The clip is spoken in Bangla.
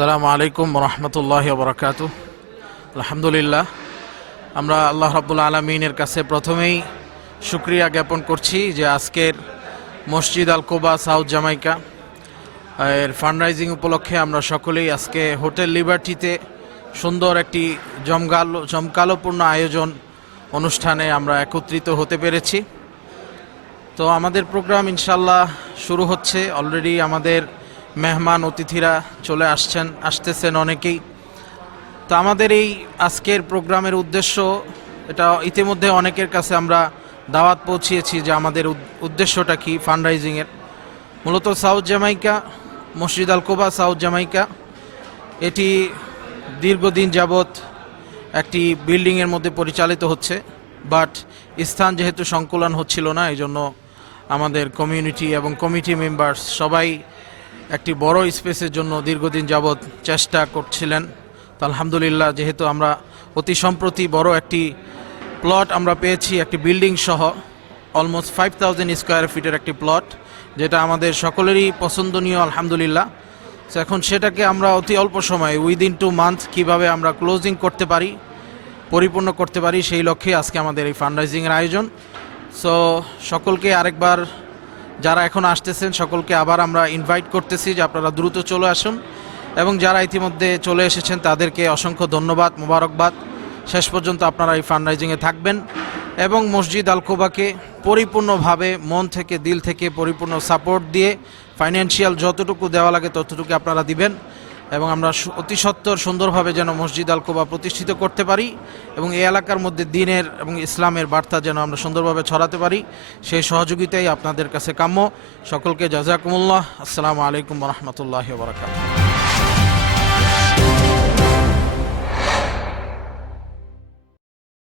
আসসালামু আলাইকুম রহমতুল্লাহি ওয়া বারাকাতুহু। আলহামদুলিল্লাহ, আমরা আল্লাহ রাব্বুল আলামিনের কাছে প্রথমেই শুকরিয়া জ্ঞাপন করছি যে আজকের মসজিদ আল কোবা সাউথ জামাইকা এর ফান্ডরাইজিং উপলক্ষে আমরা সকলেই আজকে হোটেল লিবার্টিতে সুন্দর একটি জমকালোপূর্ণ আয়োজন অনুষ্ঠানে আমরা একত্রিত হতে পেরেছি। তো আমাদের প্রোগ্রাম ইনশাল্লাহ শুরু হচ্ছে। অলরেডি আমাদের মেহমান অতিথিরা চলে আসতেছেন অনেকেই। তো আমাদের এই আজকের প্রোগ্রামের উদ্দেশ্য, এটা ইতিমধ্যে অনেকের কাছে আমরা দাওয়াত পৌঁছিয়েছি যে আমাদের উদ্দেশ্যটা কি ফান্ডরাইজিংয়ের। মূলত সাউথ জামাইকা মসজিদ আল কোবা সাউথ জামাইকা এটি দীর্ঘদিন যাবৎ একটি বিল্ডিংয়ের মধ্যে পরিচালিত হচ্ছে, বাট স্থান যেহেতু সংকুলন হচ্ছিল না, এই জন্য আমাদের কমিউনিটি এবং কমিটি মেম্বার্স সবাই একটি বড় স্পেসের জন্য দীর্ঘদিন যাবৎ চেষ্টা করছিলেন। তো আলহামদুলিল্লাহ, যেহেতু আমরা অতি সম্প্রতি বড় একটি প্লট আমরা পেয়েছি, একটি বিল্ডিং সহ অলমোস্ট 5000 স্কোয়ার ফিটের একটি প্লট, যেটা আমাদের সকলেরই পছন্দনীয় আলহামদুলিল্লাহ। তো এখন সেটাকে আমরা অতি অল্প সময়ে উইদিন 2 মান্থ কীভাবে আমরা ক্লোজিং করতে পারি, পরিপূর্ণ করতে পারি, সেই লক্ষ্যে আজকে আমাদের এই ফান্ডরাইজিংয়ের আয়োজন। সো সকলকে আরেকবার, যারা এখন আসতেছেন সকলকে আবার আমরা ইনভাইট করতেছি যে আপনারা দ্রুত চলে আসুন, এবং যারা ইতিমধ্যে চলে এসেছেন তাদেরকে অসংখ্য ধন্যবাদ, মোবারকবাদ। শেষ পর্যন্ত আপনারা এই ফান্ডরাইজিংয়ে থাকবেন এবং মসজিদ আল কোবাকে পরিপূর্ণভাবে মন থেকে দিল থেকে পরিপূর্ণ সাপোর্ট দিয়ে ফাইন্যান্সিয়াল যতটুকু দেওয়া লাগে ততটুকু আপনারা দিবেন, এবং আমরা অতি সত্বর সুন্দরভাবে যেন মসজিদ আল কোবা প্রতিষ্ঠিত করতে পারি এবং এই এলাকার মধ্যে দ্বীনের এবং ইসলামের বার্তা যেন আমরা সুন্দরভাবে ছড়াতে পারি, সেই সহযোগিতাই আপনাদের কাছে কাম্য। সকলকে জাযাকুমুল্লাহ। আসসালামু আলাইকুম ওয়া রাহমাতুল্লাহি ওয়া বারাকাতুহু।